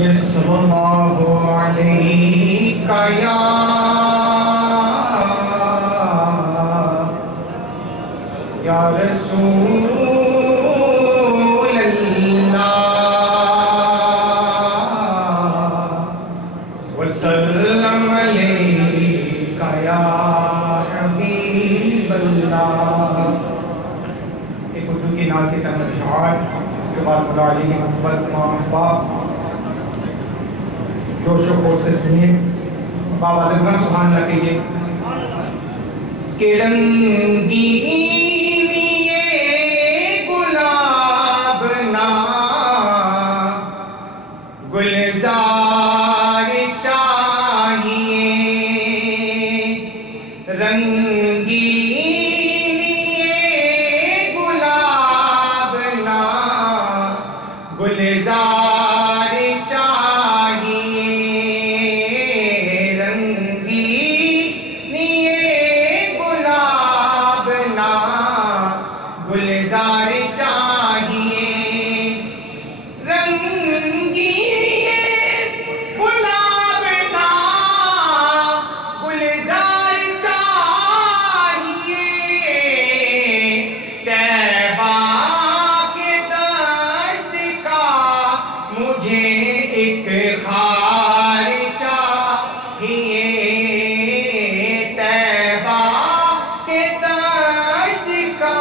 पढ़िए सल्लल्लाहु अलैहि या रसूल अल्लाह वसल्लम अलैका या हबीब अल्लाह। एक उर्दू की नात के चंद अशआर, उसके बाद खुदा अली की मोहब्बत तमाम अहबाब जोश व खरोश से सुनिए। बाबा दुर्गा सुभान अल्लाह कहिए कि रंगीनिए गुलाब ना गुलजार चाहिए, रंगीनिए गुलाब ना गुलजार चाहिए, रंगीनिए गुलाब ना गुलजार चाहिए, रंगीनिए गुलाब ना गुलजार चाहिए। तैबा के दश्त का मुझे एक खार चाहिए, तैबा के दश्त का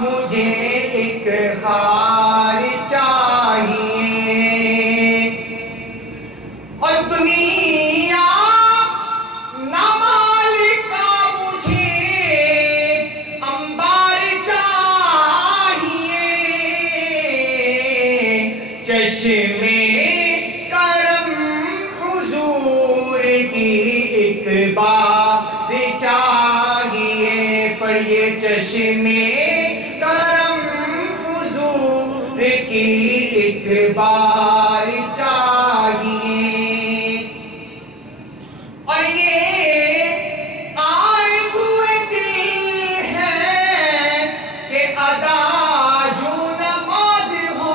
मुझे एक खार चाहिए। और दुनिया ना मालिका मुझे अंबार चाहिए, चश्मे करम हुजूर की एक बार चाहिए। पढ़िए चश्मे करम हुजूर की एक बार चाहिए। और ये आरज़ूए दिल है कि अदा जो नमाज हो,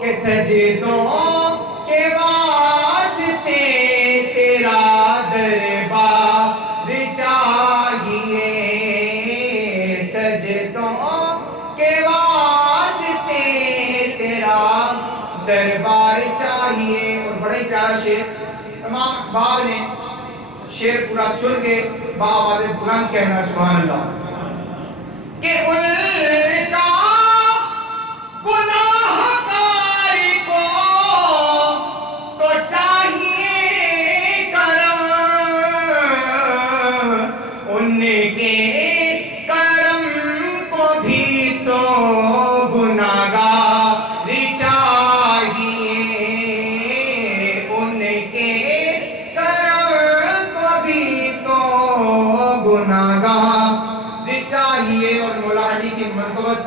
कि सजदों के वास्ते तेरा दरबार चाहिए, सजदों के वास्ते तेरा दरबार चाहिए। और बड़ा ही प्यारा शेर, तमाम अहबाब ने शेर पूरा सुन के बाआवाज़ बुलंद कहना सुभान अल्लाह कि उनका गुनाहगार को तो चाहिए करम, उनके करम को भी तो गुनाहगार चाहिए, उनके करम को भी तो गुनाहगार चाहिए। और मौला अली की मनक़बत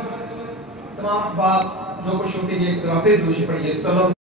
तमाम बाप जो कुछ के लिए फिर दोषी पड़िए।